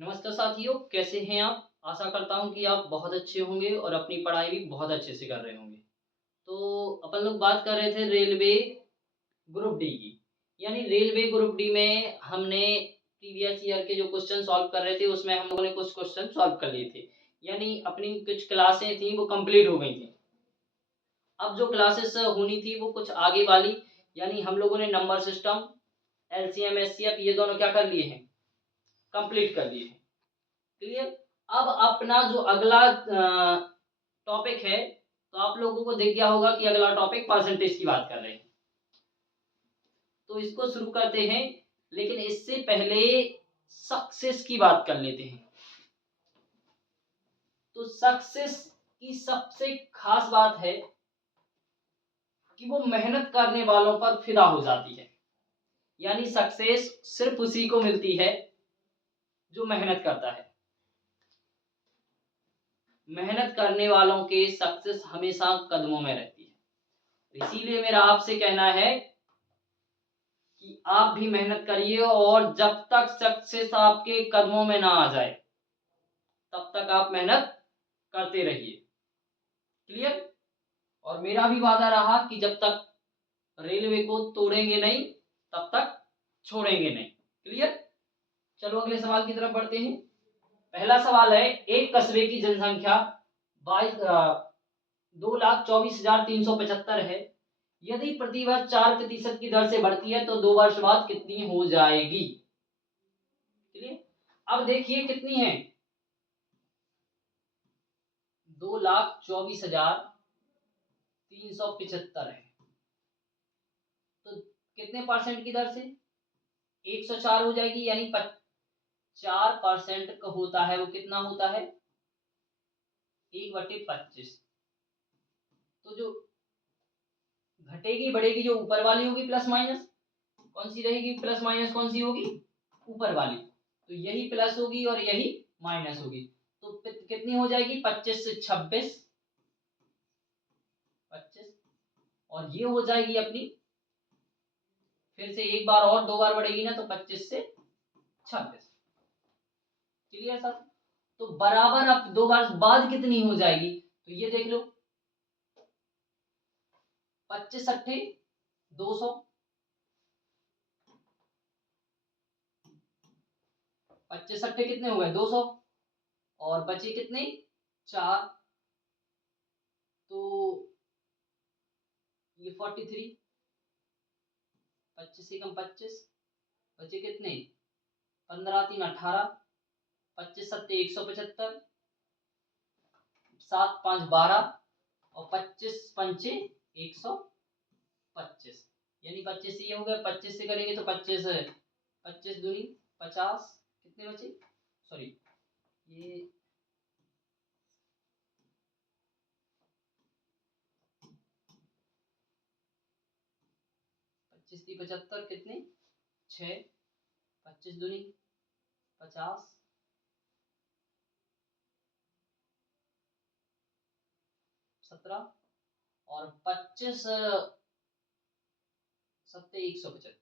नमस्कार साथियों, कैसे हैं आप? आशा करता हूँ कि आप बहुत अच्छे होंगे और अपनी पढ़ाई भी बहुत अच्छे से कर रहे होंगे। तो अपन लोग बात कर रहे थे रेलवे ग्रुप डी की। यानी रेलवे ग्रुप डी में हमने प्रीवियस ईयर के जो क्वेश्चन सॉल्व कर रहे थे, उसमें हम लोगों ने कुछ क्वेश्चन सॉल्व कर लिए थे। यानी अपनी कुछ क्लासें थी वो कंप्लीट हो गई थी। अब जो क्लासेस होनी थी वो कुछ आगे वाली, यानी हम लोगों ने नंबर सिस्टम, एलसीएम, एचसीएफ ये दोनों क्या कर लिए हैं? कंप्लीट कर लिए हैं। क्लियर। अब अपना जो अगला टॉपिक है, तो आप लोगों को दिख गया होगा कि अगला टॉपिक परसेंटेज की बात कर रहे हैं। तो इसको शुरू करते हैं, लेकिन इससे पहले सक्सेस की बात कर लेते हैं। तो सक्सेस की सबसे खास बात है कि वो मेहनत करने वालों पर फिदा हो जाती है। यानी सक्सेस सिर्फ उसी को मिलती है जो मेहनत करता है। मेहनत करने वालों के सक्सेस हमेशा कदमों में रहती है। इसीलिए मेरा आपसे कहना है कि आप भी मेहनत करिए, और जब तक सक्सेस आपके कदमों में ना आ जाए तब तक आप मेहनत करते रहिए। क्लियर। और मेरा भी वादा रहा कि जब तक रेलवे को तोड़ेंगे नहीं तब तक छोड़ेंगे नहीं। क्लियर। चलो अगले सवाल की तरफ बढ़ते हैं। पहला सवाल है, एक कस्बे की जनसंख्या 2,24,375 है। यदि प्रतिवर्ष 4% की दर से बढ़ती है तो 2 वर्ष बाद कितनी हो जाएगी? चलिए अब देखिए कितनी है। 2,24,375 है। तो कितने परसेंट की दर से? 104 हो जाएगी। यानी 4% का होता है, वो कितना होता है? 1/25। तो जो घटेगी बढ़ेगी, जो ऊपर वाली होगी प्लस माइनस, कौन सी रहेगी? प्लस माइनस कौन सी होगी? ऊपर वाली। तो यही प्लस होगी और यही माइनस होगी। तो कितनी हो जाएगी? 25 से 26, 25। और ये हो जाएगी अपनी, फिर से एक बार और 2 बार बढ़ेगी ना, तो 25 से 26। Clear sir? तो बराबर अब 2 बार बाद कितनी हो जाएगी? तो ये देख लो, 25 अट्ठे 200, 25 अट्ठे कितने हो गए? 200। और बचे कितने? 4। तो ये 43, 25 से कम 25, बचे कितने? 15 3 18, 25 सत्ते 175, 7 5 12, और 25 पंचे 125। यानी 25 से ये हो गया, 25 से करेंगे तो 25 25 दूनी 50, कितने बचे? सॉरी, ये 25 थी 75, कितने? 6, 25 दूनी 50, 17, और 25 सत्ते 175।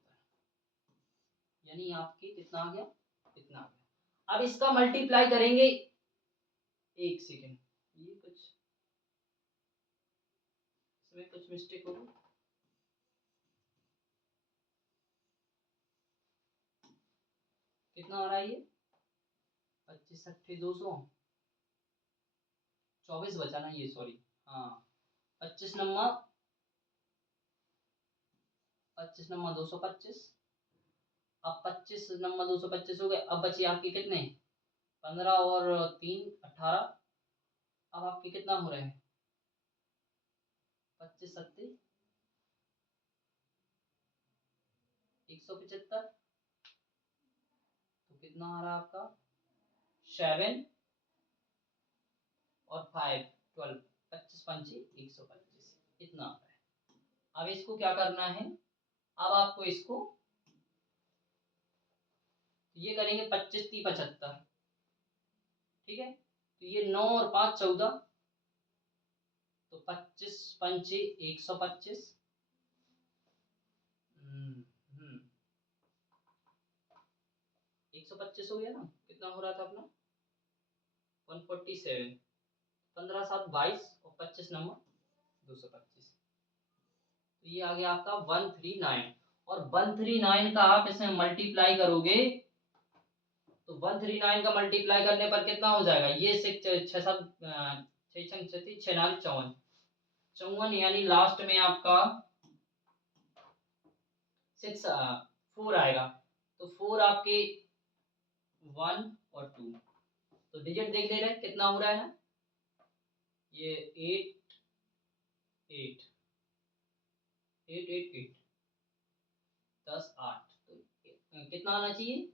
यानी आपके कितना आ गया? कितना आ गया? अब इसका मल्टीप्लाई करेंगे। एक सेकेंड, ये कुछ इसमें कुछ मिस्टेक होगी। कितना आ रहा है ये? 25 अट्ठे 200, 24 बचा ना ये, सॉरी। हाँ, 25 नम्मा 225। अब 25 नम्मा 225 हो गए। अब बचे आपके कितने? 15 और 3 18। अब आपके कितना हो रहे हैं? 25 सत्ते 175। तो कितना आ रहा है आपका? 7 और 5 12, 25 पंचे 125, इतना आ रहा है। अब इसको क्या करना है? अब आपको इसको ये करेंगे, 25 × 75, ठीक है। तो ये 9 और 5 14, तो 25 पंचे 125। 125 हो गया ना, कितना हो रहा था अपना 147, 15 7 22 और 25 नंबर 225, तो ये आ गया आपका 139। और 139 का आप इसमें मल्टीप्लाई करोगे तो 139 का मल्टीप्लाई करने पर कितना हो जाएगा, ये छः सात छः छः छत्तीस छः नाल चौवन, चौवन यानी लास्ट में आपका 4 आएगा, तो 4 आपके 1 और 2, तो डिजिट देख ले रहे हैं कितना हो रहा है ना, ये 8 8 8 8 8 10 8, तो कितना आना चाहिए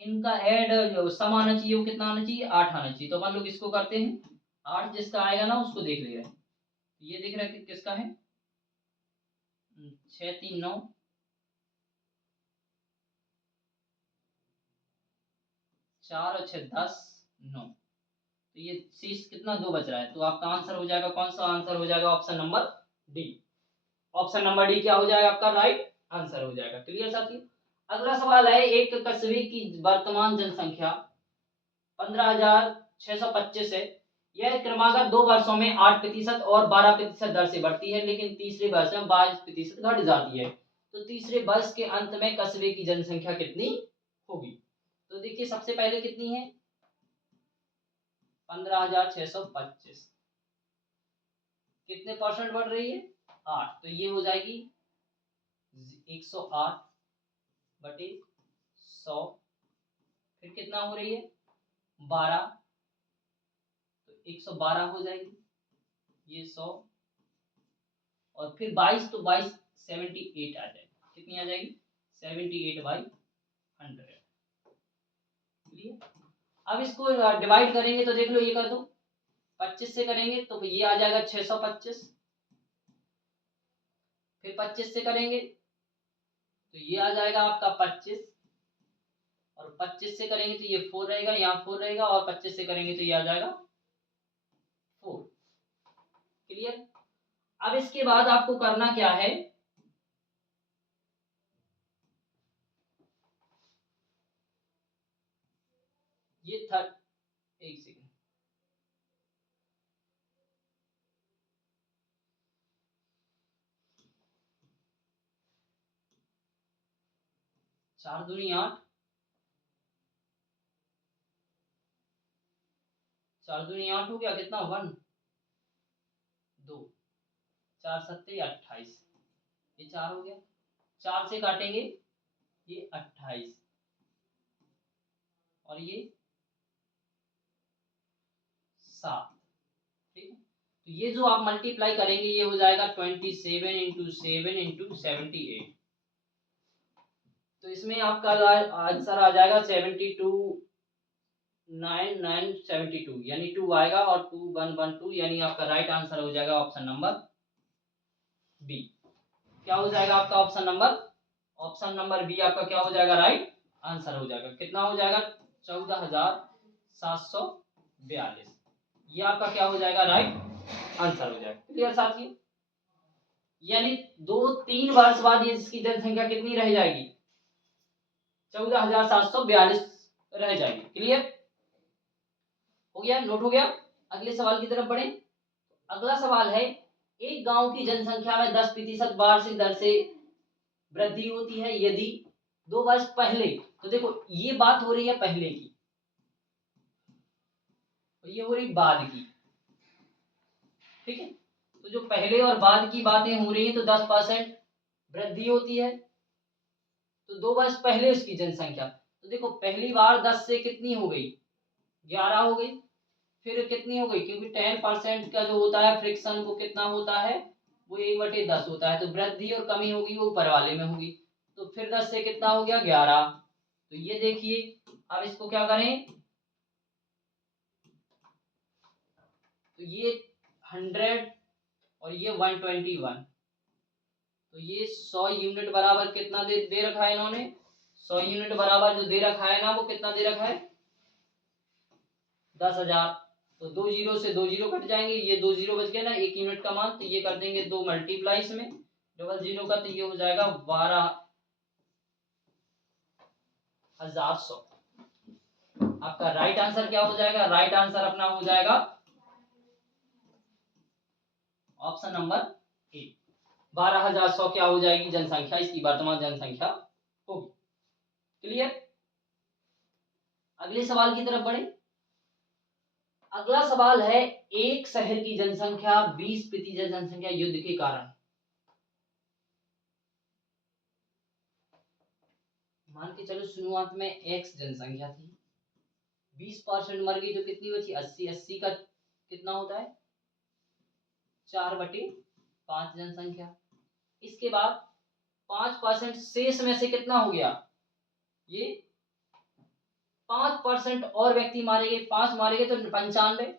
इनका ऐड, सम आना चाहिए, वो कितना आना चाहिए 8 आना चाहिए। तो अपन लोग इसको करते हैं, 8 जिसका आएगा ना उसको देख ले रहे हैं, ये देख रहे हैं कि किसका है 6 3 9, 4 और 6 10 9, तो ये शेष कितना 2 बच रहा है, तो आपका आंसर हो जाएगा, कौन सा आंसर हो जाएगा, option number D. Option number D क्या हो जाएगा आपका राइट आंसर हो जाएगा। क्लियर साथियों। अगला सवाल है, एक कस्बे की वर्तमान जनसंख्या 15,625 है, यह क्रमागत 2 वर्षों में 8% और 12% दर से बढ़ती है, लेकिन तीसरे वर्ष में 22% घट जाती है, तो तीसरे वर्ष के अंत में कस्बे की जनसंख्या कितनी होगी। तो देखिए सबसे पहले कितनी है 15,625, कितने परसेंट बढ़ रही है 8, तो ये हो जाएगी 108 बटे 100, फिर कितना हो रही है 12, तो 112 हो जाएगी, ये 100 और फिर 22, तो 22 78 आ जाएगी, कितनी आ जाएगी 78/100। क्लियर। अब इसको डिवाइड करेंगे तो देख लो, ये कर दो 25 से करेंगे तो ये आ जाएगा 625, फिर 25 से करेंगे तो ये आ जाएगा आपका 25, और 25 से करेंगे तो ये 4 रहेगा, यहाँ 4 रहेगा, और 25 से करेंगे तो ये आ जाएगा 4। क्लियर। अब इसके बाद आपको करना क्या है, ये एक सेकेंड, चार दूनी 8, 4 दूनी 8 हो गया, कितना 1 2 4 7 28, ये 4 हो गया, 4 से काटेंगे ये 28, और ये 7। ठीक है, तो ये जो आप मल्टीप्लाई करेंगे ये हो जाएगा 27 इंटू 7 इंटू 78, तो इसमें आपका आंसर आ जाएगा 72,972, यानी 2 आएगा, और 2112, यानी आपका राइट आंसर हो जाएगा ऑप्शन नंबर बी। क्या हो जाएगा आपका ऑप्शन नंबर बी आपका क्या हो जाएगा राइट आंसर हो जाएगा। कितना हो जाएगा 14,742, ये आपका क्या हो जाएगा राइट आंसर हो जाएगा। क्लियर साथियों। यानी 2-3 वर्ष बाद ये इसकी जनसंख्या कितनी रह जाएगी 14,742 रह जाएगी। क्लियर हो गया, नोट हो गया। अगले सवाल की तरफ बढ़े। अगला सवाल है, एक गांव की जनसंख्या में 10% वार्षिक दर से वृद्धि होती है यदि 2 वर्ष पहले, तो देखो ये बात हो रही है पहले की, और ये हो रही बाद की। ठीक है, तो जो पहले और बाद की बातें हो रही है तो 10% वृद्धि होती है, तो 2 वर्ष पहले उसकी जनसंख्या, तो देखो पहली बार 10 से कितनी हो गई 11 हो गई, फिर कितनी हो गई, क्योंकि 10% का जो होता है फ्रिक्शन वो कितना होता है वो 1/10 होता है, तो वृद्धि और कमी होगी वो ऊपर वाले में होगी, तो फिर 10 से कितना हो गया 11, तो ये देखिए अब इसको क्या करें, तो ये 100 और ये 121, तो ये 100 यूनिट बराबर कितना दे रखा है इन्होंने, 100 यूनिट बराबर जो दे रखा है ना वो कितना दे रखा है 10,000, तो 2 जीरो से 2 जीरो कट जाएंगे, ये 2 जीरो बच गया ना 1 यूनिट का मान, तो ये कर देंगे 2 मल्टीप्लाई इसमें डबल जीरो का, तो ये हो जाएगा 12,100। आपका राइट आंसर क्या हो जाएगा? राइट आंसर अपना हो जाएगा ऑप्शन नंबर ए। 12,100 क्या हो जाएगी जनसंख्या, इसकी वर्तमान जनसंख्या होगी। क्लियर? अगले सवाल की तरफ बढ़े। अगला सवाल है, एक शहर की जनसंख्या 20% जनसंख्या युद्ध के कारण। मान के चलो शुरुआत में एक्स जनसंख्या थी, 20% मर गई तो कितनी बची? 80। 80 का कितना होता है? 4/5 जनसंख्या। इसके बाद 5% शेष में से कितना हो गया? ये 5% और व्यक्ति मारे गए, 5 मारे गए तो 95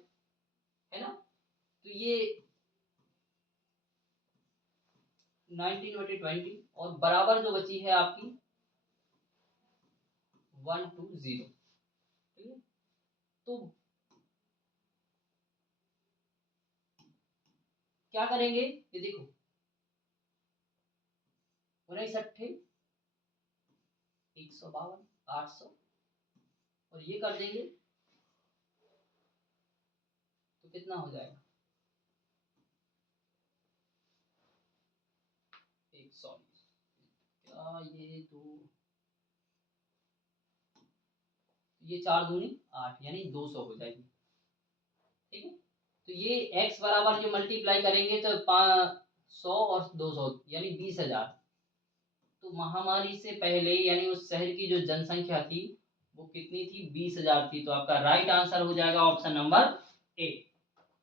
है ना। तो ये 19/20 और बराबर जो बची है आपकी 120। तो क्या करेंगे? ये देखो 19 152 800 और ये कर देंगे तो कितना हो जाएगा? 100 क्या ये दो, ये 4 दूनी 8 यानी 200 हो जाएगी। ठीक है, तो ये x बराबर जो मल्टीप्लाई करेंगे तो 100 और 200 यानी 20,000। तो महामारी से पहले यानी उस शहर की जो जनसंख्या थी वो कितनी थी? 20,000 थी। तो आपका राइट आंसर हो जाएगा ऑप्शन नंबर ए।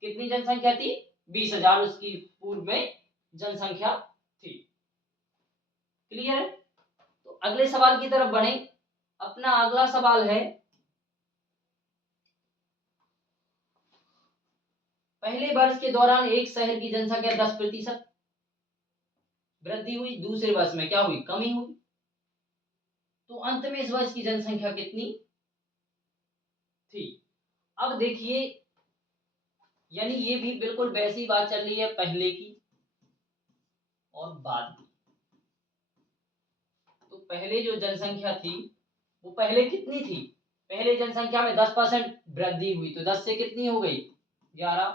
कितनी जनसंख्या थी? 20,000 उसकी पूर्व में जनसंख्या थी। क्लियर है? तो अगले सवाल की तरफ बढ़े। अपना अगला सवाल है, पहले वर्ष के दौरान एक शहर की जनसंख्या 10% वृद्धि हुई, दूसरे वर्ष में क्या हुई? कमी हुई। तो अंत में इस वर्ष की जनसंख्या कितनी थी? अब देखिए, यानी ये भी बिल्कुल वैसी बात चल रही है पहले की और बाद की। तो पहले जो जनसंख्या थी वो पहले कितनी थी? पहले जनसंख्या में 10% वृद्धि हुई तो 10 से कितनी हो गई? 11।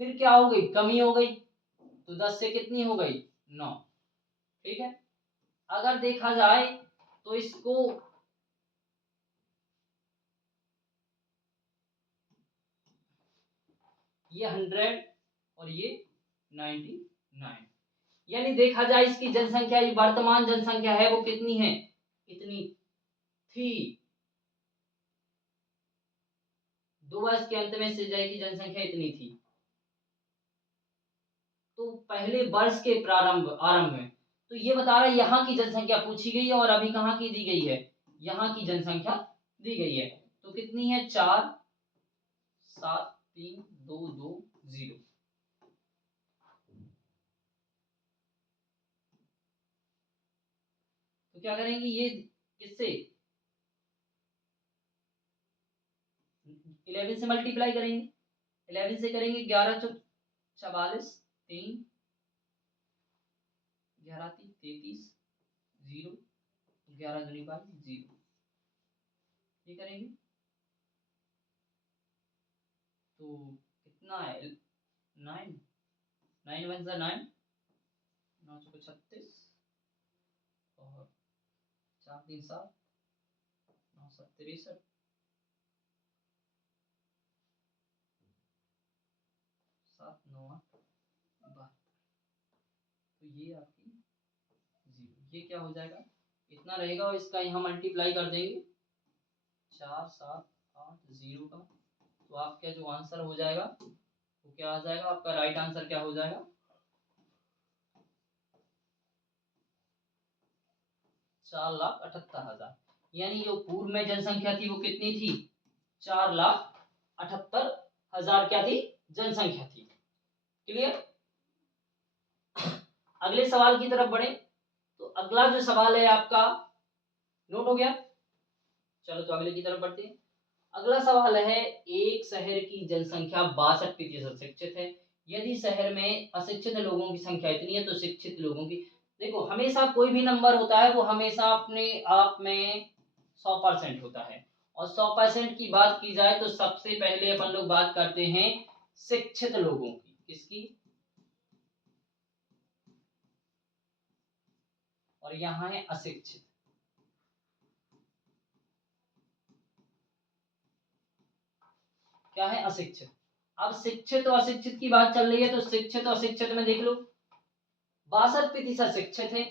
फिर क्या हो गई? कमी हो गई तो 10 से कितनी हो गई? 9। ठीक है, अगर देखा जाए तो इसको ये 100 और ये 99 यानी देखा जाए इसकी जनसंख्या, ये वर्तमान जनसंख्या है वो कितनी है? इतनी थी। 2 वर्ष के अंत में सिंचाई की जनसंख्या इतनी थी। तो पहले वर्ष के आरंभ में तो ये बता रहा है यहाँ की जनसंख्या पूछी गई है और अभी कहाँ की दी गई है? यहाँ की जनसंख्या दी गई है। तो कितनी है? 4 7 3 2 2 0। तो क्या करेंगे? ये किससे? 11 से मल्टीप्लाई करेंगे। 11 से करेंगे 11 चौक 44 3 11 3 33 0 11 दूनी 22 0। ये करेंगे तो कितना है? 9 9 1 9 9 चौक 36 और 4 3 7 9 7 63 7 9 8 72। तो ये आपकी 0, ये क्या हो जाएगा? इतना रहेगा और इसका यहाँ मल्टीप्लाई कर देंगे 4 7 8 0 का। तो आपका जो आंसर हो जाएगा वो क्या आ जाएगा? आपका राइट आंसर क्या हो जाएगा? 4,78,000। यानी जो पूर्व में जनसंख्या थी वो कितनी थी? 4,78,000 क्या थी? जनसंख्या थी। क्लियर? अगले सवाल की तरफ बढ़े। तो अगला जो सवाल है आपका नोट हो गया? चलो तो अगले की तरफ बढ़ते हैं। अगला सवाल है, एक शहर की जनसंख्या 62% शिक्षित है। यदि शहर में अशिक्षित लोगों की संख्या इतनी है तो शिक्षित लोगों की, देखो हमेशा कोई भी नंबर होता है वो हमेशा अपने आप में 100% होता है और 100% की बात की जाए तो सबसे पहले अपन लोग बात करते हैं शिक्षित लोगों की। किसकी? और यहाँ है अशिक्षित। क्या है? अशिक्षित। अब शिक्षित और अशिक्षित की बात चल रही है, तो शिक्षित और अशिक्षित में देख लो, 62% शिक्षित है,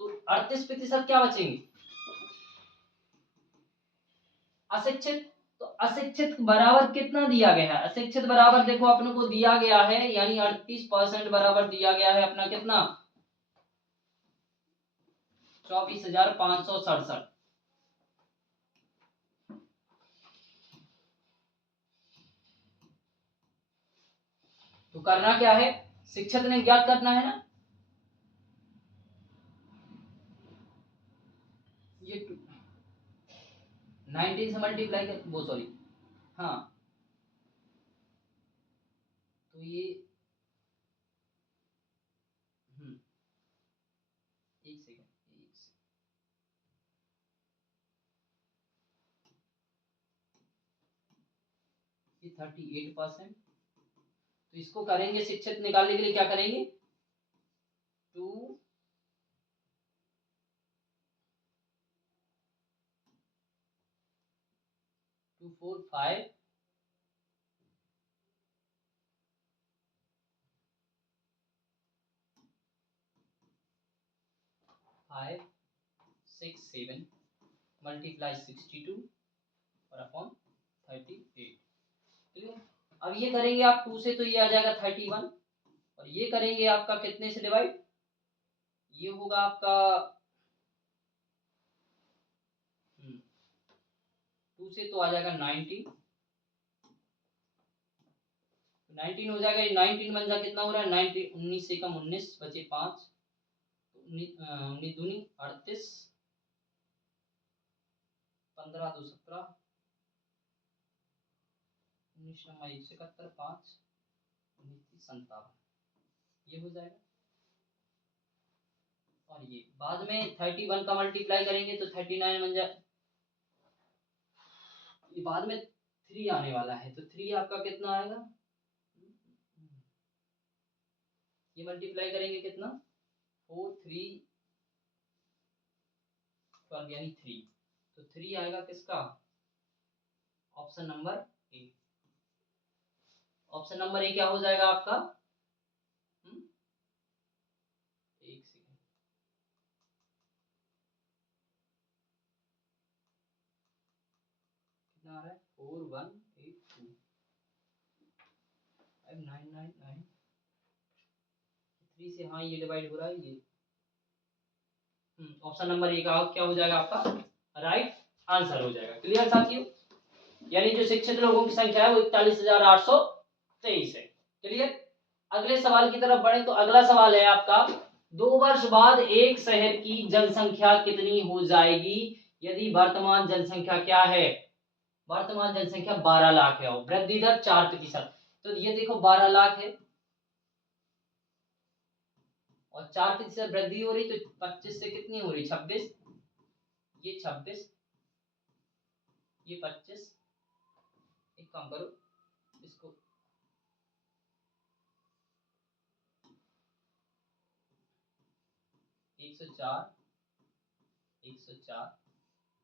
तो 38% क्या बचेंगे? अशिक्षित। तो अशिक्षित बराबर कितना दिया गया है? अशिक्षित बराबर देखो अपने को दिया गया है, यानी 38% बराबर दिया गया है अपना कितना? 24,567। तो करना क्या है? शिक्षित ने ज्ञात करना है ना, ये 19 से मल्टीप्लाई कर, वो सॉरी, हाँ, तो ये एक सेकंड, ये 38%। तो इसको करेंगे शिक्षित निकालने के लिए, क्या करेंगे? 2 2 4 5 5 6 7 मल्टीप्लाई 62 और अपॉन 38। क्लियर? अब ये करेंगे आप 2 से, तो ये आ जाएगा 31, और ये करेंगे आपका कितने से डिवाइड? ये होगा आपका 2 से, तो आ जाएगा 19, 19 हो जाएगा। 19 बन जा कितना हो रहा है? 19, 19 से कम 19 बचे 5, 19 दूनी 38, 15 2 17, 19 नंबर 171, 5 19 57, ये हो जाएगा। और ये बाद में 31 का मल्टीप्लाई करेंगे तो 39 बन जाए, ये बाद में 3 आने वाला है, तो 3 आपका कितना आएगा? ये मल्टीप्लाई करेंगे कितना? 4 3 12 यानी 3, तो 3 आएगा किसका? Option number A. Option number A क्या हो जाएगा आपका? एक सेकेंड, कितना आ रहा है? 4182 5999 3 से, हाँ ये डिवाइड हो रहा है ये। ऑप्शन नंबर ए का क्या हो जाएगा आपका? राइट आंसर हो जाएगा। क्लियर साथियों? यानी जो शिक्षित लोगों की संख्या है वो 41,823 है। क्लियर? अगले सवाल की तरफ बढ़े तो अगला सवाल है आपका, 2 वर्ष बाद एक शहर की जनसंख्या कितनी हो जाएगी यदि वर्तमान जनसंख्या क्या है? वर्तमान जनसंख्या 12 लाख है और वृद्धि दर 4%। तो ये देखो 12 लाख है और 4% वृद्धि हो रही, तो 25 से कितनी हो रही? 26, ये 26, ये 25। एक काम करो, इसको 104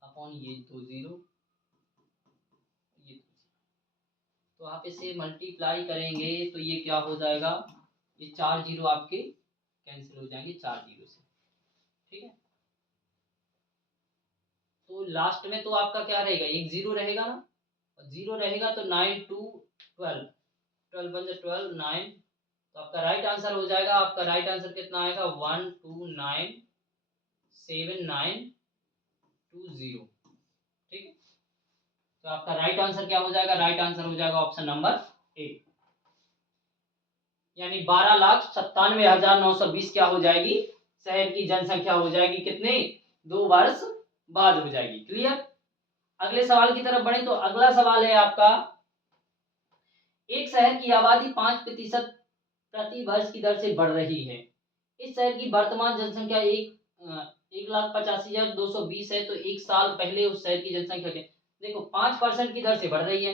अपॉन ये 2 जीरो, ये 2 जीरो, तो आप इसे मल्टीप्लाई करेंगे तो ये क्या हो जाएगा? ये 4 जीरो आपके कैंसिल हो जाएंगे 4 जीरो से। ठीक है, तो लास्ट में तो आपका क्या रहेगा? एक जीरो रहेगा ना, और जीरो रहेगा तो 9 2 12, 12 बन जाए 12 9, तो आपका राइट आंसर हो जाएगा। आपका राइट आंसर कितना आएगा? 129720। ठीक है, तो आपका राइट आंसर क्या हो जाएगा? राइट आंसर हो जाएगा ऑप्शन नंबर ए, यानी 12,97,920 क्या हो जाएगी? शहर की जनसंख्या हो जाएगी कितने? 2 वर्ष बाद हो जाएगी। क्लियर? अगले सवाल की तरफ बढ़े तो अगला सवाल है आपका, एक शहर की आबादी 5% प्रति वर्ष की दर से बढ़ रही है। इस शहर की वर्तमान जनसंख्या 1,85,220 है, तो एक साल पहले उस शहर की जनसंख्या क्या, देखो 5% की दर से बढ़ रही है।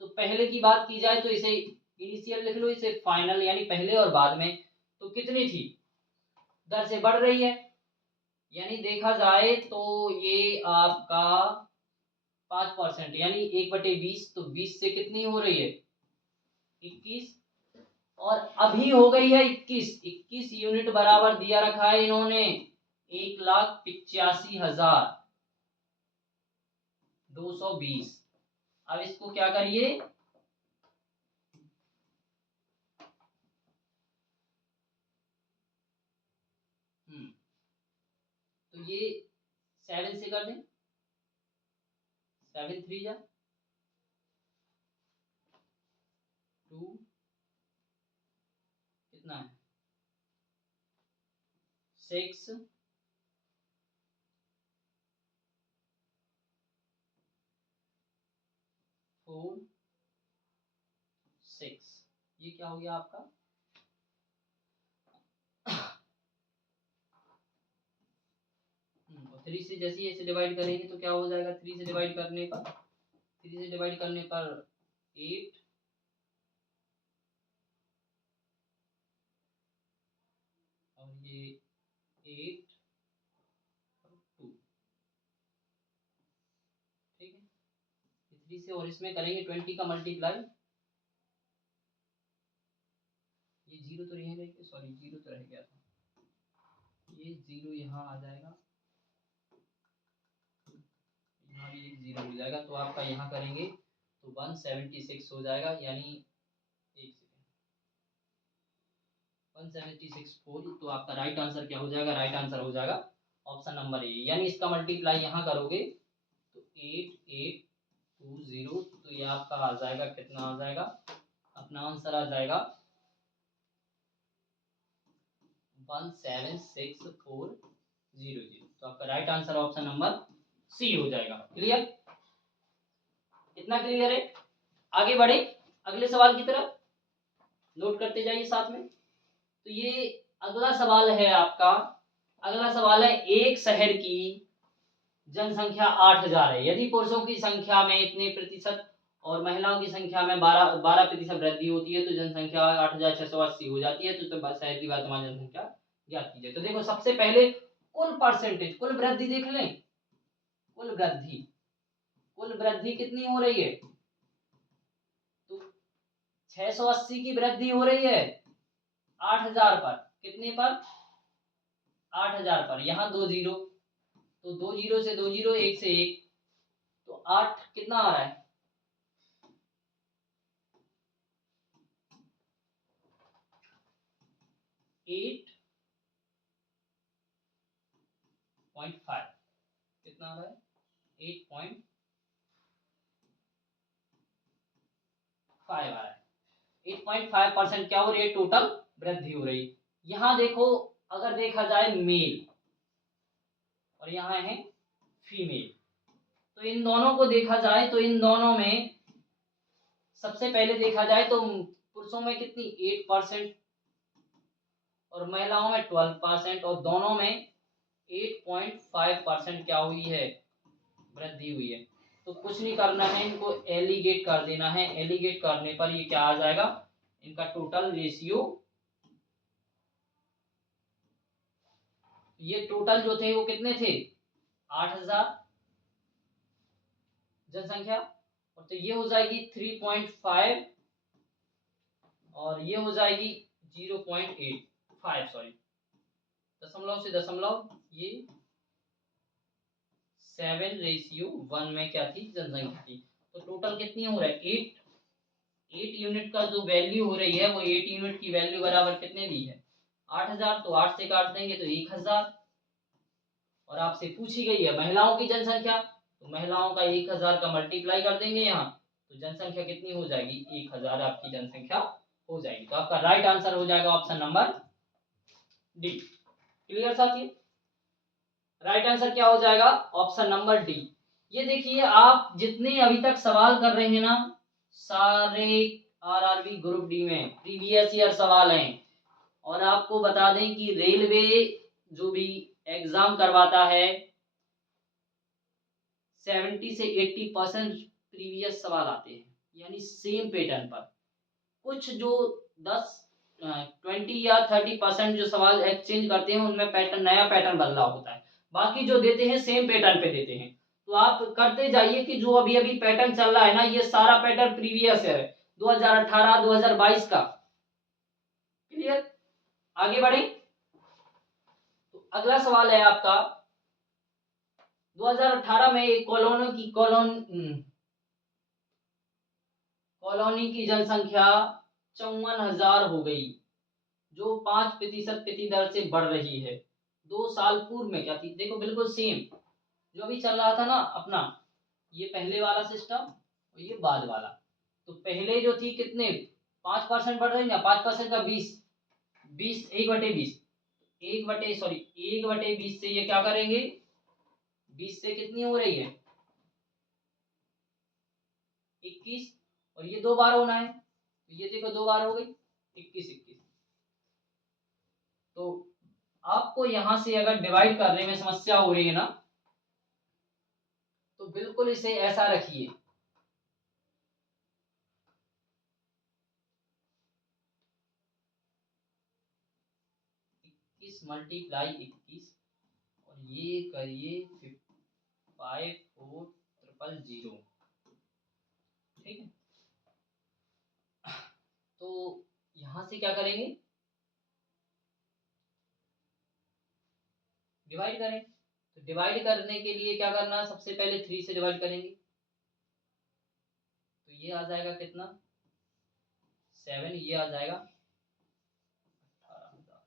तो पहले की बात की जाए तो इसे इनिशियल लिख लो, इसे फाइनल यानी पहले और बाद में, तो कितनी थी, दर से बढ़ रही है। यानी देखा जाए तो ये आपका 5% यानी 1/20, तो 20 से कितनी हो रही है, 21, और अभी हो गई है 21 यूनिट बराबर दिया रखा है इन्होंने 1,85,220। अब इसको क्या करिए, तो ये 7 से कर दें, 7 3 जा 2, कितना है 6, 4 6, ये क्या हो गया आपका, और 3 से जैसे ही ऐसे डिवाइड करेंगे तो क्या हो जाएगा, 3 से डिवाइड करने पर 8, और ये 8 और 2, ठीक है। 3 से और इसमें करेंगे 20 का मल्टीप्लाई, ये जीरो तो रह गया, सॉरी जीरो तो रह गया था, ये जीरो यहाँ आ जाएगा, यहाँ भी एक जीरो हो जाएगा, तो आपका यहाँ करेंगे तो 176 हो जाएगा, यानी एक सेकेंड 176 तो आपका राइट आंसर क्या हो जाएगा, राइट आंसर हो जाएगा ऑप्शन नंबर ए। यानी इसका मल्टीप्लाई यहाँ करोगे तो 8820, तो ये आपका आ जाएगा, कितना आ जाएगा, अपना आंसर आ जाएगा 176,400। तो आपका right answer option number C हो जाएगा। क्लियर, इतना क्लियर है। आगे बढ़े अगले सवाल की तरफ, नोट करते जाइए साथ में। तो ये अगला सवाल है आपका, अगला सवाल है, एक शहर की जनसंख्या 8,000 है, यदि पुरुषों की संख्या में इतने प्रतिशत और महिलाओं की संख्या में 12% वृद्धि होती है तो जनसंख्या 8,680 हो जाती है। तो शहर की वर्तमान जनसंख्या ज्ञात कीजिए। तो देखो सबसे पहले कुल परसेंटेज, कुल वृद्धि देख लें, कुल वृद्धि कितनी हो रही है, तो 680 की वृद्धि हो रही है 8,000 पर, कितने पर, 8,000 पर, यहाँ 2 जीरो, तो 2 जीरो से 2 जीरो, 1 से 1, तो 8 कितना आ रहा है, 8.5, कितना आ रहा है 8.5 आ रहा है। 8.5% क्या हो रही है, टोटल वृद्धि हो रही। यहाँ देखो अगर देखा जाए मेल और यहाँ है फीमेल, तो इन दोनों को देखा जाए तो इन दोनों में सबसे पहले देखा जाए तो पुरुषों में कितनी 8% और महिलाओं में 12%, और दोनों में 8.5% क्या हुई है, वृद्धि हुई है। तो कुछ नहीं करना है, इनको एलिगेट कर देना है, एलिगेट करने पर ये क्या आ जाएगा, इनका टोटल रेशियो, ये टोटल जो थे वो कितने थे 8,000 जनसंख्या, और तो ये हो जाएगी 3.5 और ये हो जाएगी 0.85, सॉरी दशमलव से दशमलव, ये 7:1 में क्या थी, जनसंख्या थी। तो टोटल कितनी हो रहा है 8 यूनिट का जो वैल्यू हो रही है वो 8 यूनिट की वैल्यू बराबर कितने दी है 8,000, तो 8 से काट देंगे तो 1,000, और आपसे पूछी गई है महिलाओं की जनसंख्या, तो महिलाओं का 1,000 का मल्टीप्लाई कर देंगे यहाँ, तो जनसंख्या कितनी हो जाएगी 1,000 आपकी जनसंख्या हो जाएगी। तो आपका राइट आंसर हो जाएगा ऑप्शन नंबर डी। क्लियर साथियों, राइट आंसर क्या हो जाएगा ऑप्शन नंबर डी। ये देखिए आप जितने अभी तक सवाल कर रहे हैं ना, सारे आरआरबी ग्रुप डी में प्रीवियस ईयर सवाल हैं। और आपको बता दें कि रेलवे जो भी एग्जाम करवाता है 70 से 80% प्रीवियस सवाल आते हैं, यानी सेम पैटर्न पर। कुछ जो 20 या 30% जो सवाल एक्सचेंज करते हैं उनमें पैटर्न, नया पैटर्न बदला होता है, बाकी जो देते हैं सेम पैटर्न पे देते हैं। तो आप करते जाइए कि जो अभी अभी पैटर्न चल रहा है ना, ये सारा पैटर्न प्रीवियस है 2018 2022 का। क्लियर? आगे बढ़े तो अगला सवाल है आपका 2018 में एक कॉलोनी की जनसंख्या 54,000 हो गई, जो 5% प्रति दर से बढ़ रही है। 2 साल पूर्व में क्या थी? देखो बिल्कुल सेम जो अभी चल रहा था ना अपना, ये पहले वाला सिस्टम और ये बाद वाला। तो पहले जो थी कितने 5% बढ़ रही ना, 5% का 20, 20 1/20, 1/20 से ये क्या करेंगे, 20 से कितनी हो रही है 21, और ये 2 बार होना है, तो ये देखो 2 बार हो गई 21 21। तो आपको यहां से अगर डिवाइड करने में समस्या हो रही है ना, तो बिल्कुल इसे ऐसा रखिए, 21 मल्टीप्लाई 21 और ये करिए 54,000, ठीक है। तो यहां से क्या करेंगे, डिवाइड करें। तो डिवाइड करने के लिए क्या करना, सबसे पहले 3 से डिवाइड करेंगे, तो ये आ जाएगा कितना 7, ये आ जाएगा 18,000।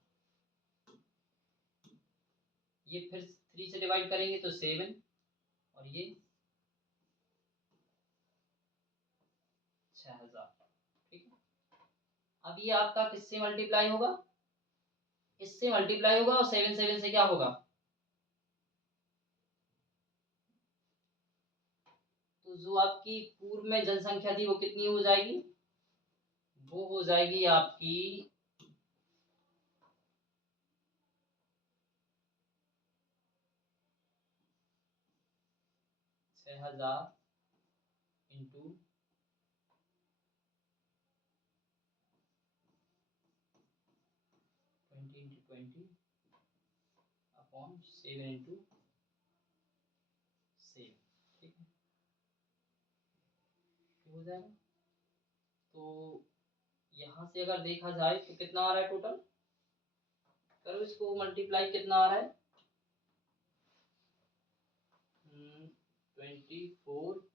ये फिर 3 से डिवाइड करेंगे तो 7, और ये 6,000, ठीक है। अब ये आपका किससे मल्टीप्लाई होगा, इससे मल्टीप्लाई होगा, और 7 7 से क्या होगा, तो जो आपकी पूर्व में जनसंख्या थी वो कितनी हो जाएगी, वो हो जाएगी आपकी 6,000 इंटू 20 अपॉन 7 इंटू 7, ठीक है, हो जाएगा। तो यहाँ से अगर देखा जाए तो कितना आ रहा है टोटल, करो इसको मल्टीप्लाई, कितना आ रहा है 24 20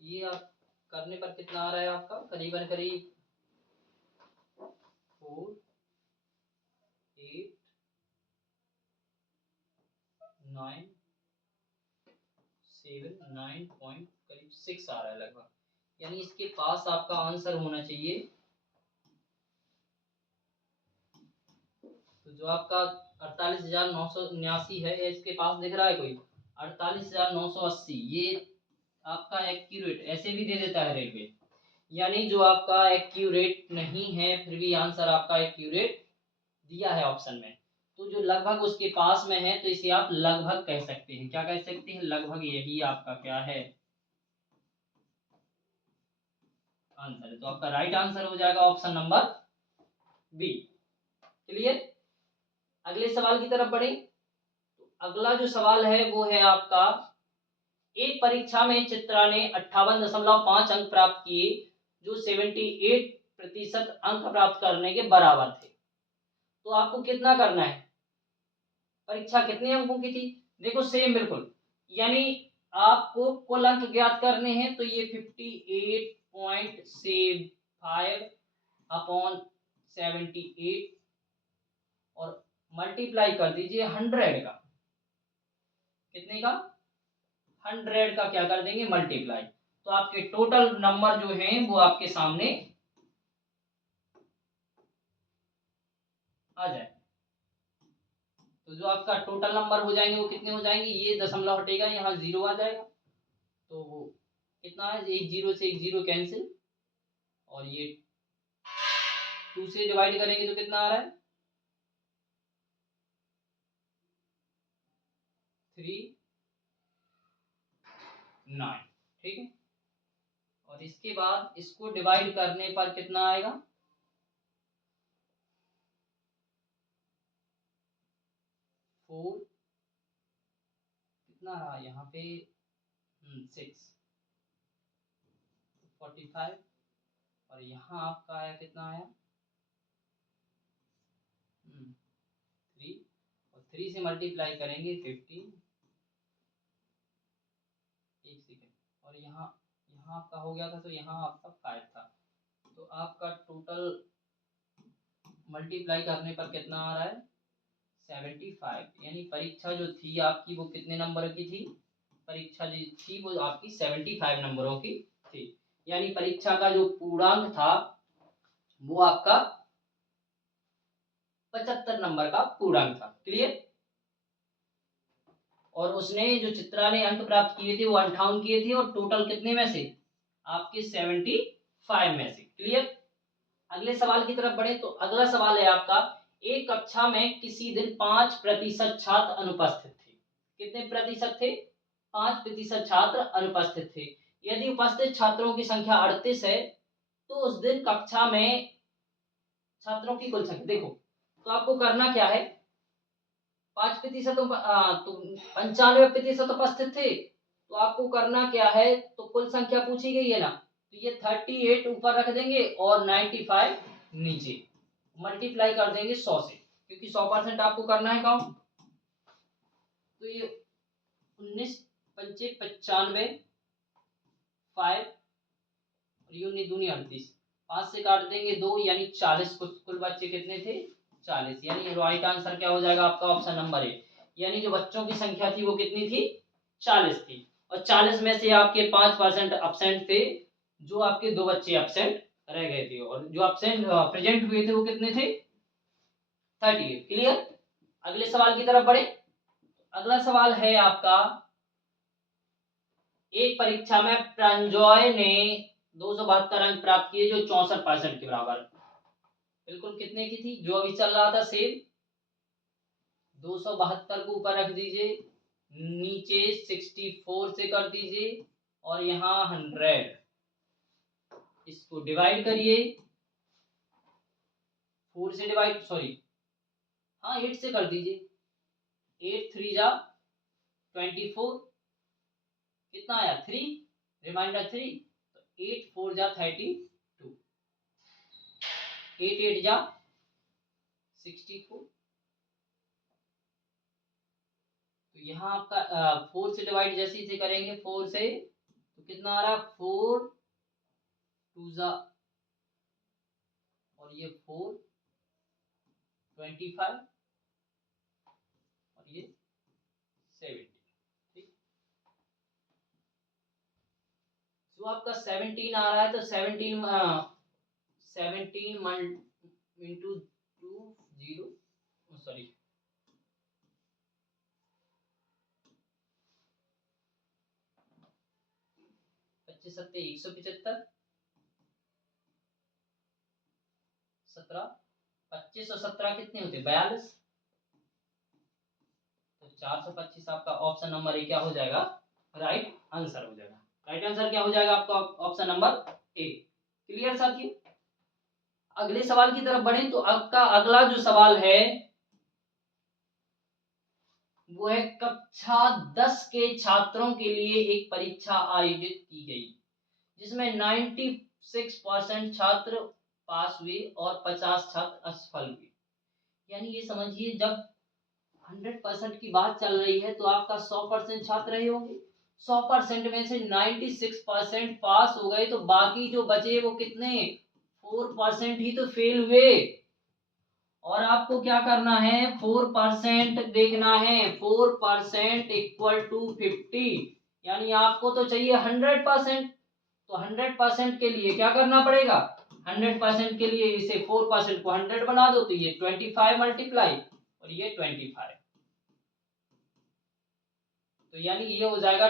ये आप करने पर कितना आ रहा है आपका, करीबन करीब 4 8 9 7 9 पॉइंट करीब 6 आ रहा है लगभग, यानी इसके पास आपका आंसर होना चाहिए। तो जो आपका 48,979 है, इसके पास दिख रहा है कोई 48,980, ये आपका एक्यूरेट ऐसे भी दे देता है रेलवे, यानी जो आपका एक्यूरेट नहीं है फिर भी आंसर आपका एक्यूरेट दिया है ऑप्शन में, तो जो लगभग उसके पास में है तो इसे आप लगभग कह सकते हैं। क्या कह सकते हैं, लगभग, यही आपका क्या है आंसर। तो आपका राइट आंसर हो जाएगा ऑप्शन नंबर बी। क्लियर? अगले सवाल की तरफ बढ़े। तो अगला जो सवाल है वो है आपका, एक परीक्षा में चित्रा ने 58.5 अंक प्राप्त किए, जो 78% अंक प्राप्त करने के बराबर थे। तो आपको कितना करना है, परीक्षा कितने अंकों की थी, देखो सेम बिल्कुल, यानी आपको कुल अंक ज्ञात करने हैं, तो ये 58.75 अपॉन 78 और मल्टीप्लाई कर दीजिए 100 का, कितने का 100 का क्या कर देंगे मल्टीप्लाई, तो आपके टोटल नंबर जो हैं वो आपके सामने आ जाए। तो जो आपका टोटल नंबर हो जाएंगे वो कितने हो जाएंगे, ये दशमलव हटेगा, यहाँ 0 आ जाएगा, तो वो कितना है, एक 0 से एक 0 कैंसिल, और ये 2 से डिवाइड करेंगे तो कितना आ रहा है, 3 9, ठीक है। और इसके बाद इसको डिवाइड करने पर कितना आएगा, 4 कितना रहा यहाँ पे, 6 45, और यहाँ आपका आया कितना आया, 3, और 3 से मल्टीप्लाई करेंगे 15, एक सेकेंड, और यहाँ यहाँ आपका हो गया था, तो यहाँ आपका 5 था, तो आपका टोटल मल्टीप्लाई करने पर कितना आ रहा है, 75, यानी परीक्षा जो थी आपकी वो कितने नंबर की थी, परीक्षा जो थी वो आपकी 75 नंबरों की थी, यानी परीक्षा का जो पूर्णांक था वो आपका 75 नंबर का पूर्णांक था, क्लियर। और उसने जो चित्रा ने अंक प्राप्त किए थे वो 58 किए थे, और टोटल कितने में से, आपके 75 में से, क्लियर। अगले सवाल की तरफ बढ़े, तो अगला सवाल है आपका, एक कक्षा में किसी दिन 5% छात्र अनुपस्थित थे, कितने प्रतिशत थे, 5% छात्र अनुपस्थित थे। यदि उपस्थित छात्रों की संख्या 38 है, तो उस दिन कक्षा में छात्रों की कुल संख्या, देखो तो आपको करना क्या है, 5% तो 95% उपस्थित थे, तो आपको करना क्या है, तो कुल संख्या पूछी गई है ना, तो ये 38 ऊपर रख देंगे और 95 नीचे, मल्टीप्लाई कर देंगे 100 से, क्योंकि 100% आपको करना है काउंट, तो ये 19 पंचे 95, 5 और ये 19 दूनी 38, 5 से काट देंगे 2, यानी 40, कुल बच्चे कितने थे, 40, यानी राइट आंसर क्या हो जाएगा आपका, ऑप्शन नंबर ए, यानी जो बच्चों की संख्या थी वो कितनी थी, 40 थी, और 40 में से आपके 5% अब्सेंट थे, जो आपके 2 बच्चे अब्सेंट रह गए थे, और जो अब्सेंट प्रेजेंट हुए थे वो कितने थे, 38, क्लियर। अगले सवाल की तरफ बढ़े, अगला सवाल है आपका, एक परीक्षा में प्रंजॉय ने 272 अंक प्राप्त किए, जो 64% के बराबर, बिल्कुल कितने की थी, जो अभी चल रहा था सेम, 272 को ऊपर रख दीजिए, नीचे 64 से कर दीजिए, और यहाँ 100, इसको डिवाइड करिए, 4 से डिवाइड, सॉरी हाँ 8 से कर दीजिए, 8 3 जा 24, कितना आया 3, रिमाइंडर 3, तो 8 4 जा 32, 8 8 जा 64, तो यहाँ आपका 4 से डिवाइड जैसे ही से करेंगे 4 से, तो कितना आ रहा है, 4 2 जा, और ये 4 25, और ये 70, ठीक। जो आपका 17 आ रहा है, तो 17 इंटू 2 0, सॉरी 25 सत्ते 175, 17 25 और 17 कितने होते, 42, तो 425 आपका ऑप्शन नंबर ए क्या हो जाएगा, राइट आंसर हो जाएगा, राइट आंसर क्या हो जाएगा आपका, ऑप्शन नंबर ए, क्लियर साथियों। अगले सवाल की तरफ बढ़े, तो आपका अगला जो सवाल है वो है, कक्षा 10 के छात्रों के लिए एक परीक्षा आयोजित की गई, जिसमें 96% छात्र पास हुए और 50 छात्र असफल हुए, यानी ये समझिए जब 100% की बात चल रही है, तो आपका 100% छात्र रहे होंगे, 100% में से 96% पास हो गए, तो बाकी जो बचे वो कितने, 4% ही तो फेल हुए, और आपको क्या करना है, 4% देखना है, 4% इक्वल टू 50, यानी आपको तो चाहिए 100%, तो 100% के लिए क्या करना पड़ेगा, 100% के लिए इसे 4% को 100 बना दो, तो ये 25 मल्टीप्लाई और ये 25, तो यानी ये हो जाएगा,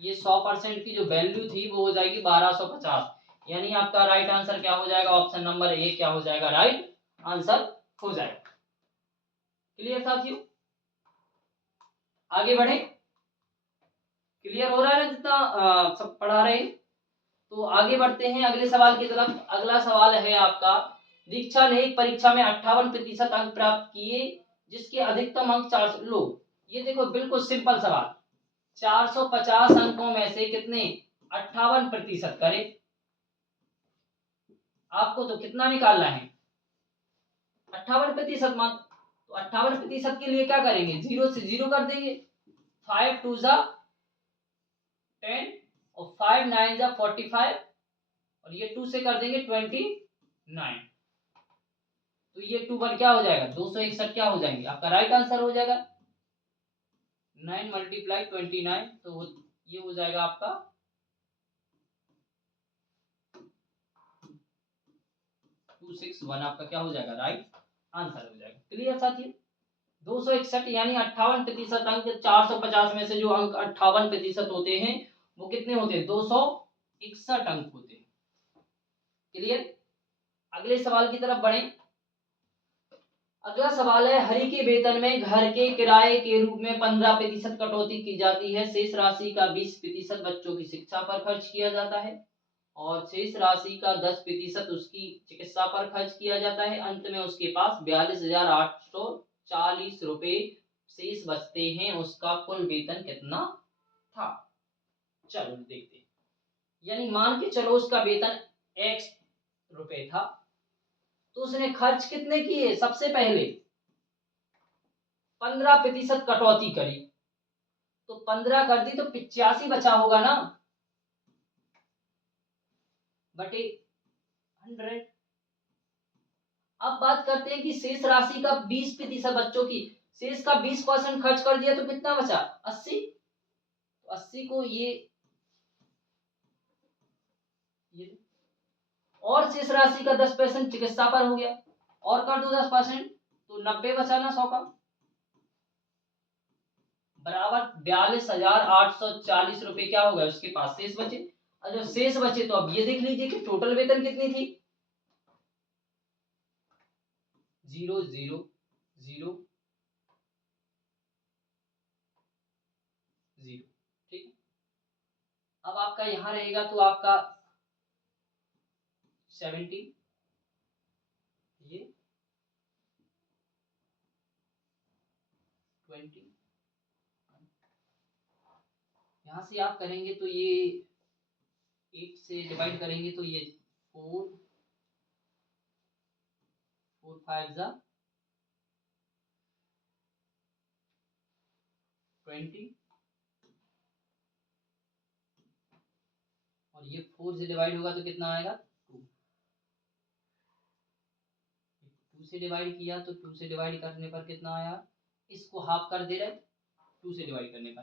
ये 100% की जो वैल्यू थी वो हो जाएगी 1250। यानी आपका राइट आंसर क्या हो जाएगा, ऑप्शन नंबर ए क्या हो जाएगा, राइट आंसर हो जाएगा। क्लियर साथियों, आगे बढ़े। क्लियर हो रहा है ना जितना सब पढ़ा रहे हैं। तो आगे बढ़ते हैं अगले सवाल की तरफ। अगला सवाल है आपका, दीक्षा ने एक परीक्षा में 58% अंक प्राप्त किए जिसके अधिकतम अंक 400। लो ये देखो बिल्कुल सिंपल सवाल, 450 अंकों में से कितने 58% करे, आपको तो कितना निकालना है 58% मान। तो 58% के लिए क्या करेंगे, 0 से 0 कर देंगे, 5 2 जा 10 और 5 9 जा 45 और ये 2 से कर देंगे 29। तो ये 2 पर क्या हो जाएगा 261 क्या हो जाएंगे, आपका राइट आंसर हो जाएगा 9 मल्टीप्लाई 29। तो ये हो जाएगा आपका 261, आपका क्या हो जाएगा राइट आंसर हो जाएगा। क्लियर साथियों, 261 यानी 58% अंक, 450 में से जो अंक 58% होते हैं वो कितने होते हैं 261 अंक होते हैं। क्लियर, अगले सवाल की तरफ बढ़े। अगला सवाल है, हरि के वेतन में घर के किराए के रूप में 15% कटौती की जाती है, शेष राशि का 20% बच्चों की शिक्षा पर खर्च किया जाता है और शेष राशि का 10% उसकी चिकित्सा पर खर्च किया जाता है। अंत में उसके पास 42,840 रुपए शेष बचते हैं, उसका कुल वेतन कितना था। चलो देखते हैं। यानी मान के चलो उसका वेतन x रुपए था, तो उसने खर्च कितने किए, सबसे पहले 15% कटौती करी, तो 15 कर दी तो 85 बचा होगा ना, बटे 100। अब बात करते हैं कि शेष राशि का 20% बच्चों की, शेष का 20% खर्च कर दिया तो कितना बचा 80। तो 80 को ये और शेष राशि का 10% चिकित्सा पर हो गया, और कर दो 10% तो 90 बचा ना 100 का, बराबर 42,840 रुपए क्या हो गया उसके पास शेष बचे। और जब शेष बचे तो अब ये देख लीजिए कि टोटल वेतन कितनी थी, 0 0 0 0। ठीक, अब आपका यहां रहेगा तो आपका 70, ये 20, यहां से आप करेंगे तो ये 8 से डिवाइड करेंगे तो ये 4 4 5 जा 20 और ये 4 से डिवाइड होगा तो कितना आएगा 2। 2 से डिवाइड किया तो 2 से डिवाइड करने पर कितना आया, इसको हाफ कर दे रहे 2 से डिवाइड करने पर,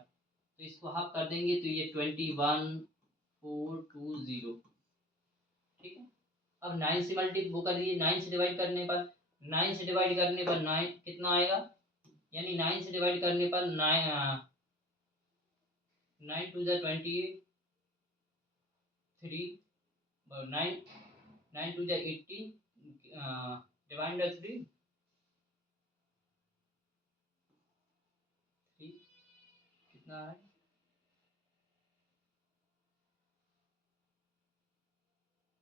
तो इसको हाफ कर देंगे तो ये 21,420। ठीक है, अब 9 से मल्टी वो कर दिए, 9 से डिवाइड करने पर 9 से डिवाइड करने पर 9 कितना आएगा, यानी 9 से डिवाइड करने पर 9 2 जा 28, 3 9 9 2 जा 80, डिवाइड बाय 3 कितना है,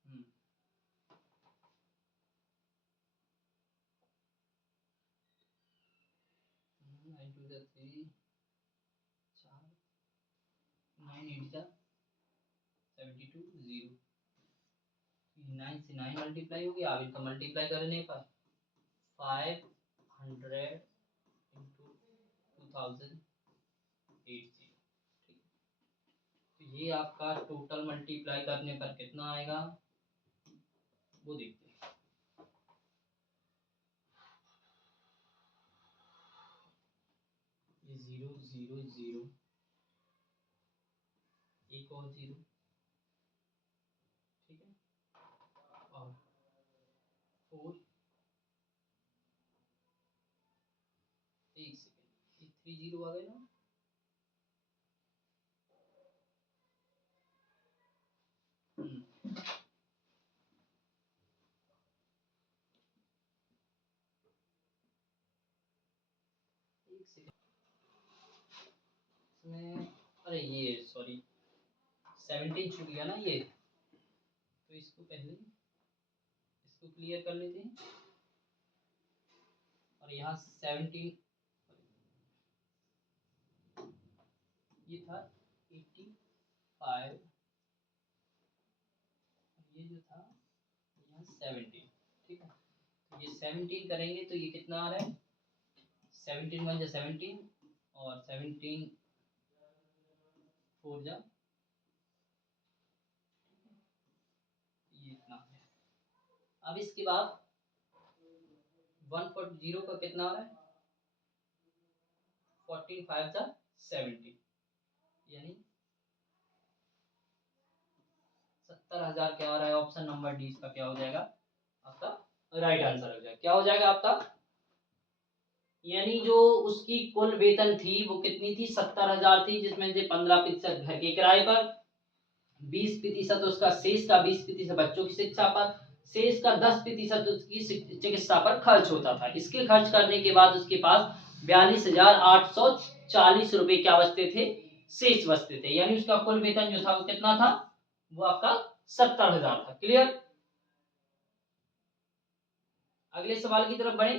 हम्म, 9 2 जा 3 4 9 8 जा 72 0। 9 से 9 मल्टीप्लाई हो गया, अब इनका मल्टीप्लाई करने पर 500 इंटू 2080। तो ये आपका टोटल मल्टीप्लाई करने पर कितना आएगा वो देखते हैं। ये 0 0 0, एक और 0, ठीक है, और 4, एक सेकेंड, ये 3 0 आ गए ना, इसमें, अरे ये सॉरी 17 छूट गया ना ये, तो इसको पहले इसको क्लियर कर लेते हैं। और यहाँ 17 ये था 85, ये जो था यहाँ 17, ठीक है। तो ये 17 करेंगे तो ये कितना आ रहा है, 17 1 जा 17 और 17 4 जा, ये इतना है। अब इसके बाद 140 का कितना आ रहा है, 14 5 जा 70, यानी 70,000 क्या आ रहा है। ऑप्शन नंबर डी इसका क्या हो जाएगा, आपका राइट आंसर हो जाएगा। क्या हो जाएगा आपका, यानी जो उसकी कुल वेतन थी वो कितनी थी, 70,000 थी, जिसमें से 15% घर के किराए पर, 20% उसका शेष का 20% बच्चों की शिक्षा पर, शेष का 10% उसकी चिकित्सा पर खर्च होता था। इसके खर्च करने के बाद उसके पास 42,840 रुपए क्या बचते थे, शेष बचते थे। यानी उसका कुल वेतन जो था वो कितना था, वो आपका 70,000 था। क्लियर। अगले सवाल की तरफ बढ़े।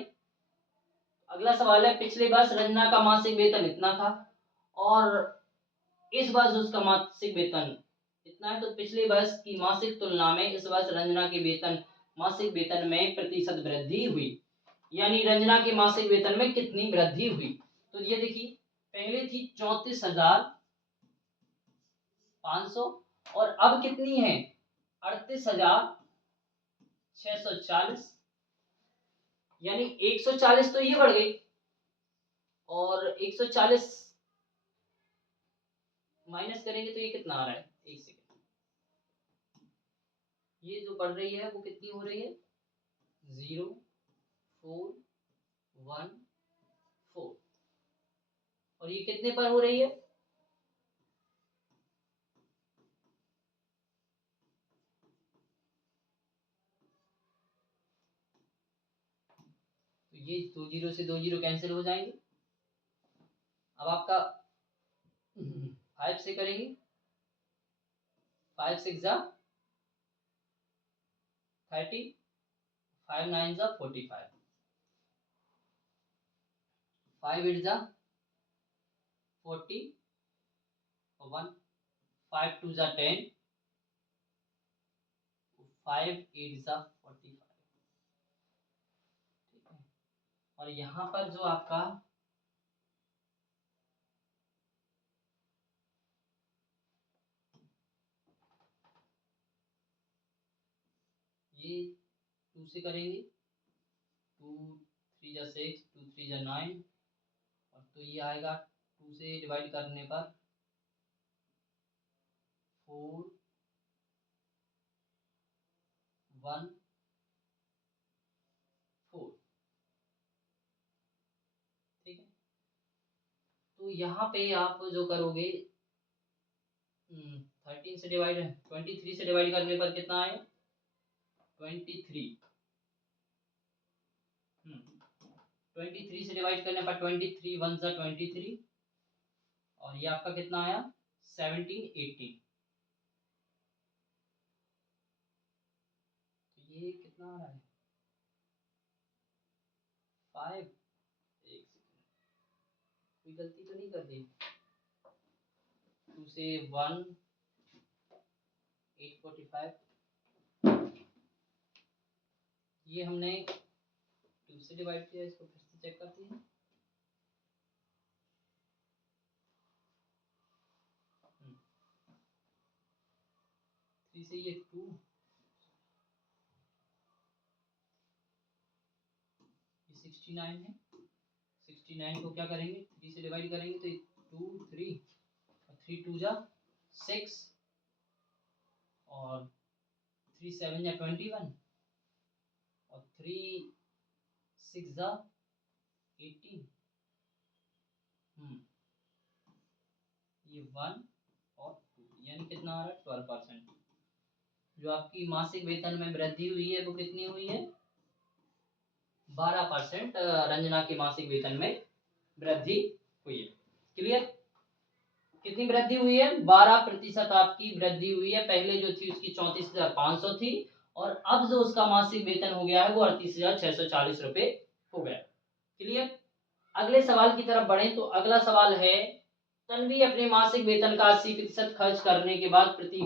अगला सवाल है, पिछले वर्ष रंजना का मासिक वेतन इतना था और इस वर्ष उसका मासिक वेतन इतना है, तो पिछले वर्ष की मासिक तुलना में इस वर्ष रंजना के वेतन मासिक वेतन में प्रतिशत वृद्धि हुई, यानी रंजना के मासिक वेतन में कितनी वृद्धि हुई। तो ये देखिए, पहले थी 34,500 और अब कितनी है, 38,640, यानी 140 तो ये बढ़ गई और 140 माइनस करेंगे तो ये कितना आ रहा है, एक सेकेंड, ये जो बढ़ रही है वो कितनी हो रही है, 0,414, और ये कितने पर हो रही है, तो ये 2 जीरो से 2 जीरो कैंसिल हो जाएंगे। अब आपका 5 से करेंगे, 5 6 जा 30, 5 9 जा 45, 5 8 जा 40 और 1, 5 2 जा 10, 5 8 जा 45, ठीक है। और यहाँ पर जो आपका ये 2 से करेंगे, 2 3 जा 6, 2 3 जा 9, और तो ये आएगा 2 से डिवाइड करने पर 4 1 4, ठीक है। तो यहाँ पे आप जो करोगे 13 से डिवाइड 23 से डिवाइड करने पर कितना आएगा, 23, 23 से डिवाइड करने पर 23 1 जा 23, और ये आपका कितना आया 17 18, तो ये कितना आ रहा है 5, एक सेकंड, कोई गलती तो नहीं कर दी, 2 से 1 845, ये हमने 2 से डिवाइड किया, इसको फिर से चेक करते हैं। 3 से ये 2, ये 69 है, 69 को क्या करेंगे 3 से डिवाइड करेंगे तो 2 3 और 3 2 जा 6 और 3 7 जा 21 और 3 6 जा 18, ये 1 और 2, यानी कितना आ रहा है 12%। जो आपकी मासिक वेतन में वृद्धि हुई है वो कितनी हुई है, 12% रंजना के मासिक वेतन में वृद्धि हुई है। क्लियर। कितनी वृद्धि हुई है? 12% आपकी वृद्धि हुई है। पहले जो थी उसकी 34,500 थी और अब जो उसका मासिक वेतन हो गया है वो 38,640 रुपये हो गया। क्लियर? अगले सवाल की तरफ बढ़े तो अगला सवाल है, तन्वी अपने मासिक वेतन का 80% खर्च करने के बाद प्रति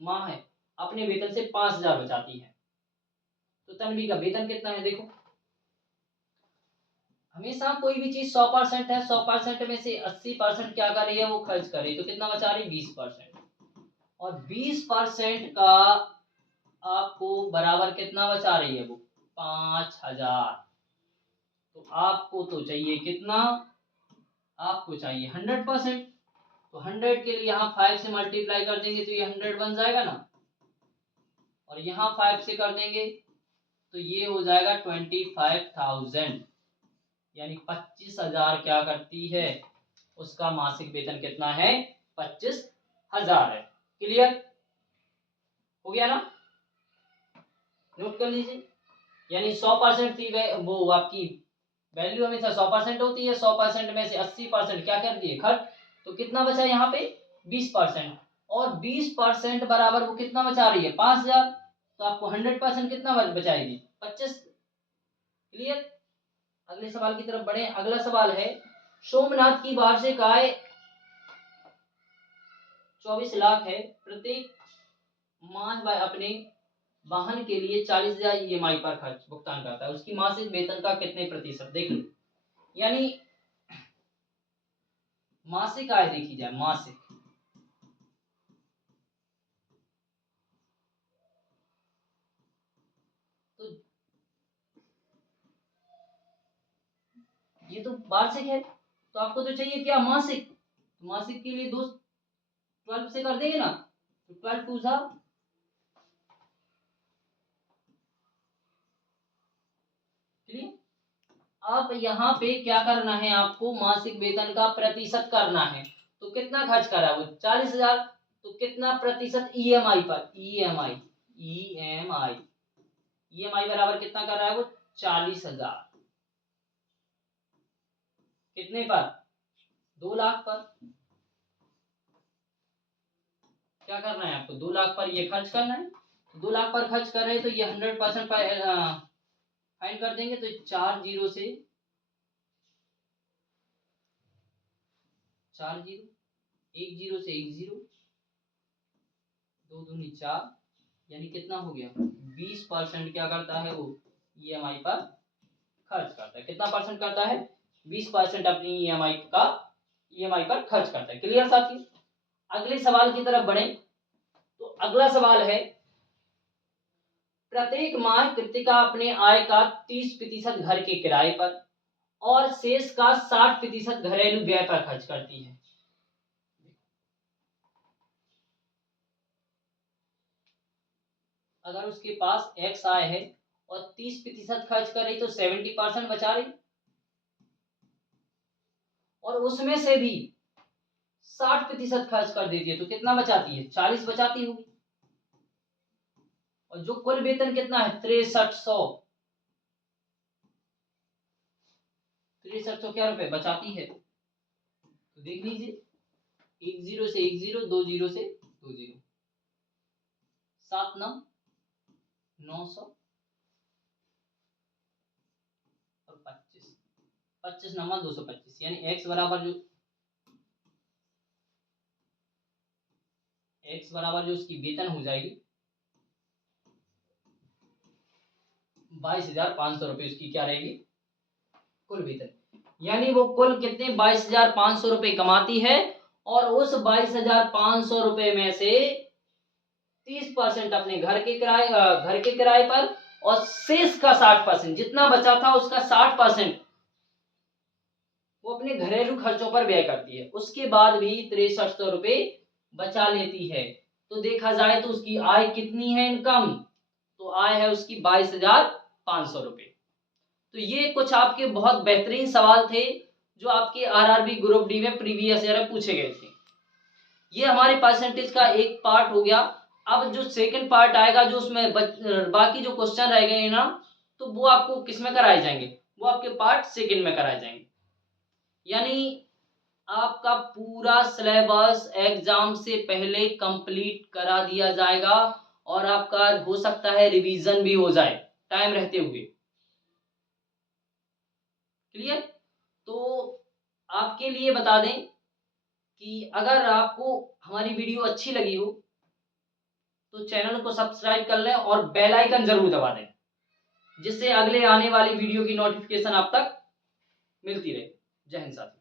माह है अपने वेतन से 5,000 बचाती है। तो तन्वी का वेतन कितना है? देखो, हमेशा कोई भी चीज 100% है, 100% में से 80% क्या कर रही है? वो खर्च कर रही है। तो कितना बचा रही? 20%। और 20% का आपको बराबर कितना बचा रही है? वो 5,000। तो आपको तो चाहिए कितना? आपको चाहिए 100%। तो 100 के लिए यहाँ 5 से मल्टीप्लाई कर देंगे तो ये 100 बन जाएगा ना, और यहाँ 5 से कर देंगे तो ये हो जाएगा 25,000। यानी 25,000 क्या करती है? उसका मासिक वेतन कितना है? 25,000 है। क्लियर हो गया ना? नोट कर लीजिए। यानी 100% थी वो आपकी वैल्यू हमेशा 100% होती है। 100% में से 80% क्या कर दिए? खर्च। तो कितना बचा यहाँ पे? 20%। और 20% बराबर वो कितना बचा रही है? 5,000। तो आपको 100% कितना बचाएगी? 25। क्लियर? अगले सवाल की तरफ बढ़े। अगला सवाल है, सोमनाथ की वार्षिक आय 24 लाख है। प्रत्येक माह वह अपने वाहन के लिए 40,000 ईएमआई पर खर्च भुगतान करता है। उसकी मासिक वेतन का कितने प्रतिशत? देख लो, यानी मासिक आय देखी जाए, मासिक। तो ये तो वार्षिक है, तो आपको तो चाहिए क्या? मासिक। तो मासिक के लिए 12 से कर देंगे ना, तो 12 टू सा। चलिए, अब यहाँ पे क्या करना है आपको? मासिक वेतन का प्रतिशत करना है। तो कितना खर्च करा वो? 40,000। तो कितना प्रतिशत? ईएमआई पर। ईएमआई ईएमआई ईएमआई बराबर कितना कर रहा है वो? 40,000। कितने पर? 2 लाख पर। क्या करना है आपको? 2 लाख पर ये खर्च करना है। 2 लाख पर खर्च कर रहे हैं तो ये 100% फाइंड कर देंगे। तो 4 जीरो से 4 जीरो, 1 जीरो से 1 जीरो, 2 दूनी 4, यानी कितना हो गया? 20% क्या करता है वो? ईएमआई पर खर्च करता है। कितना परसेंट करता है? 20% अपनी ईएमआई पर खर्च करता है। क्लियर साथी? अगले सवाल की तरफ बढ़े तो अगला सवाल है, प्रत्येक माह कृतिका अपने आय का 30% घर के किराए पर और शेष का 60% घरेलू व्यय पर खर्च करती है। अगर उसके पास एक्स आय है और 30% खर्च कर रही तो 70% बचा रही, और उसमें से भी 60% खर्च कर देती है तो कितना बचाती है? 40 बचाती होगी। और जो कुल वेतन कितना है? 6300 क्या रुपए बचाती है? तो देख लीजिए, 1 जीरो से 1 जीरो, 2 जीरो से 2 जीरो, 7 9 900 और 25, 25 नमा 225, यानी एक्स बराबर जो उसकी वेतन हो जाएगी 22,500 रुपये उसकी क्या रहेगी? कुल वेतन। यानी वो कुल कितने? 22,500 रुपये कमाती है और उस 22,500 रुपये में से 30% अपने घर के किराए पर और शेष का 60%, जितना बचा था उसका 60% वो अपने घरेलू खर्चों पर व्यय करती है। उसके बाद भी 6300 रुपये बचा लेती है। तो देखा जाए तो उसकी आय कितनी है? इनकम तो आय है उसकी 22,500 रुपये। तो ये कुछ आपके बहुत बेहतरीन सवाल थे जो आपके आरआरबी ग्रुप डी में प्रीवियस ईयर में पूछे गए थे। ये हमारे परसेंटेज का एक पार्ट हो गया। अब जो सेकंड पार्ट आएगा, जो उसमें बाकी जो क्वेश्चन रह गए ना, तो वो आपको किस में कराए जाएंगे? वो आपके पार्ट सेकंड में कराए जाएंगे। यानी आपका पूरा सिलेबस एग्जाम से पहले कंप्लीट करा दिया जाएगा और आपका हो सकता है रिवीजन भी हो जाए टाइम रहते हुए। क्लियर? तो आपके लिए बता दें कि अगर आपको हमारी वीडियो अच्छी लगी हो तो चैनल को सब्सक्राइब कर लें और बेल आइकन जरूर दबा दें, जिससे अगले आने वाली वीडियो की नोटिफिकेशन आप तक मिलती रहे। जय हिंद साथियों।